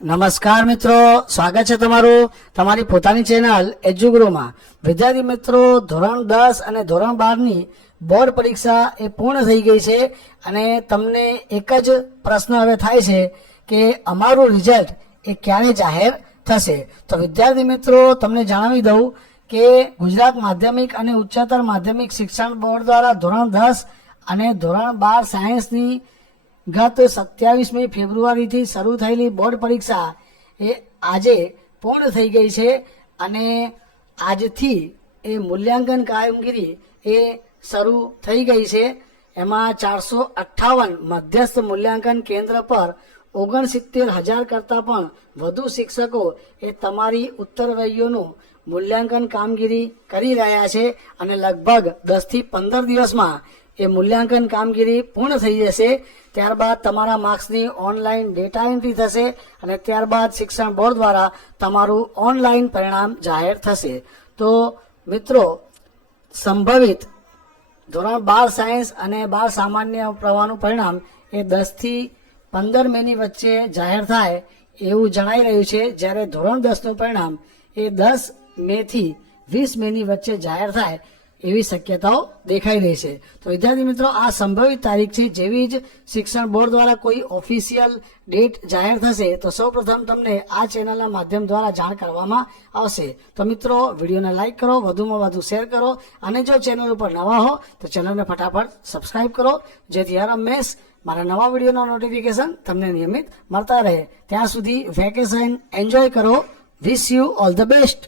નમસ્કાર મિત્રો, સ્વાગત છે તમારું તમારી પોતાની ચેનલ એજ્યુગ્રુમાં। વિદ્યાર્થી મિત્રો, ધોરણ 10 અને ધોરણ 12ની બોર્ડ પરીક્ષા એ પૂર્ણ થઈ ગઈ છે અને તમને એક જ પ્રશ્ન હવે થાય છે કે અમારું રિઝલ્ટ એ ક્યારે જાહેર થશે। તો વિદ્યાર્થી મિત્રો, તમને જણાવી દઉં કે ગુજરાત માધ્યમિક અને ઉચ્ચતર માધ્યમિક શિક્ષણ બોર્ડ દ્વારા ધોરણ 10 અને ધોરણ 12 સાયન્સની ગત 27મી ફેબ્રુઆરીથી શરૂ થયેલી બોર્ડ પરીક્ષા એ આજે પૂર્ણ થઈ ગઈ છે અને આજથી એ મૂલ્યાંકન કામગીરી એ શરૂ થઈ ગઈ છે। એમાં 458 મધ્યસ્થ મૂલ્યાંકન કેન્દ્ર પર 69,000 કરતાં પણ વધુ શિક્ષકો એ તમારી ઉત્તરવહીઓનું મૂલ્યાંકન કામગીરી કરી રહ્યા છે અને લગભગ 10 થી 15 દિવસમાં એ મૂલ્યાંકન કામગીરી પૂર્ણ થઈ જશે। ત્યારબાદ તમારા માર્ક્સની ઓનલાઈન ડેટા એન્ટ્રી થશે અને ત્યારબાદ શિક્ષણ બોર્ડ દ્વારા તમારું ઓનલાઈન પરિણામ જાહેર થશે। તો મિત્રો, સંભવિત ધોરણ 12 સાયન્સ અને 12 સામાન્ય પ્રવાહનું પરિણામ એ 10 થી 15 મેની વચ્ચે જાહેર થાય એવું જણાઈ રહ્યું છે, જ્યારે ધોરણ 10નું પરિણામ એ 10 મેથી 20 મેની વચ્ચે જાહેર થાય એવી શક્યતાઓ દેખાઈ રહી છે। તો વિદ્યાર્થી મિત્રો, આ સંભવિત તારીખ છે। જેવી જ શિક્ષણ બોર્ડ દ્વારા કોઈ ઓફિશિયલ ડેટ જાહેર થશે તો સૌપ્રથમ તમને આ ચેનલના માધ્યમ દ્વારા જાણ કરવામાં આવશે। તો મિત્રો, વિડીયોને લાઇક કરો, વધુમાં વધુ શેર કરો અને જો ચેનલ ઉપર નવા હો તો ચેનલને ફટાફટ સબસ્ક્રાઇબ કરો, જેથી હર હંમેશ મારા નવા વિડીયોના નોટિફિકેશન તમને નિયમિત મળતા રહે। ત્યાં સુધી વેકેશન એન્જોય કરો। Wish you all the best.